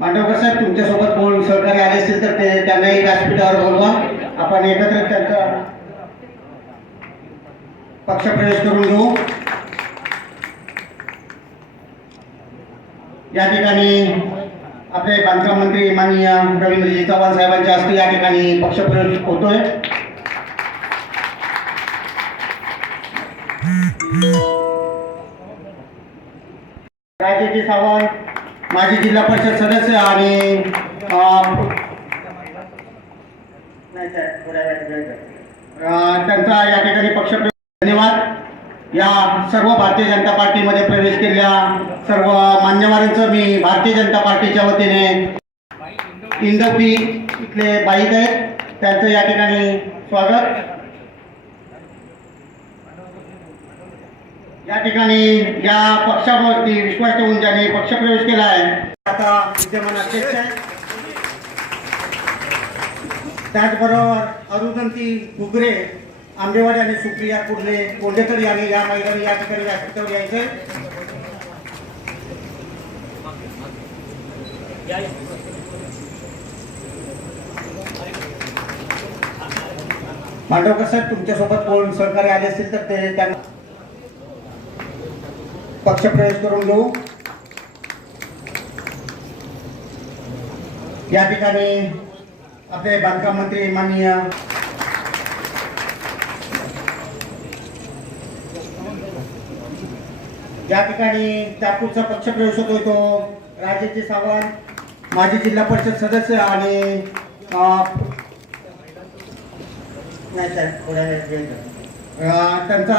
मांडवकर साहेब तुमच्यासोबत कोण सहकारी आले असतील तर ते त्यांनाही व्यासपीठावर बोलवा. आपण एकत्र त्यांचा पक्षप्रवेश करून घेऊ. या ठिकाणी आपले बांधकाम मंत्री माननीय रवींद्रजी चव्हाण साहेबांच्या हस्ते या ठिकाणी पक्षप्रवेश होतोय. राजेजी सावंत माजी जिल्हा परिषद सदस्य आणि त्यांचा या ठिकाणी पक्ष धन्यवाद. या सर्व भारतीय जनता पार्टीमध्ये प्रवेश केलेल्या सर्व मान्यवरांचं मी भारतीय जनता पार्टीच्या वतीने इंदपी इथले बाईक आहेत त्यांचं या ठिकाणी स्वागत. या ठिकाणी या पक्षावरती विश्वास ठेवून ज्यांनी पक्षप्रवेश केला आहे आता विद्यमान अध्यक्ष त्याचबरोबर अरुदंती घुगरे आंबेवाडी आणि सुप्रिया कुर्ले कोंडेकर यांनी या महिलांनी या ठिकाणी व्यासपीठावर यायचे मांडवकर साहेब तुमच्यासोबत कोण सहकारी आले असतील तर ते त्यांना पक्षप्रवेश करून घेऊ. या ठिकाणी आपले बांधकाम मंत्री माननीय या ठिकाणी त्यापूरचा पक्षप्रवेश होतो तो राजेजी सावंत माजी जिल्हा परिषद सदस्य आणि नाही त्यांचा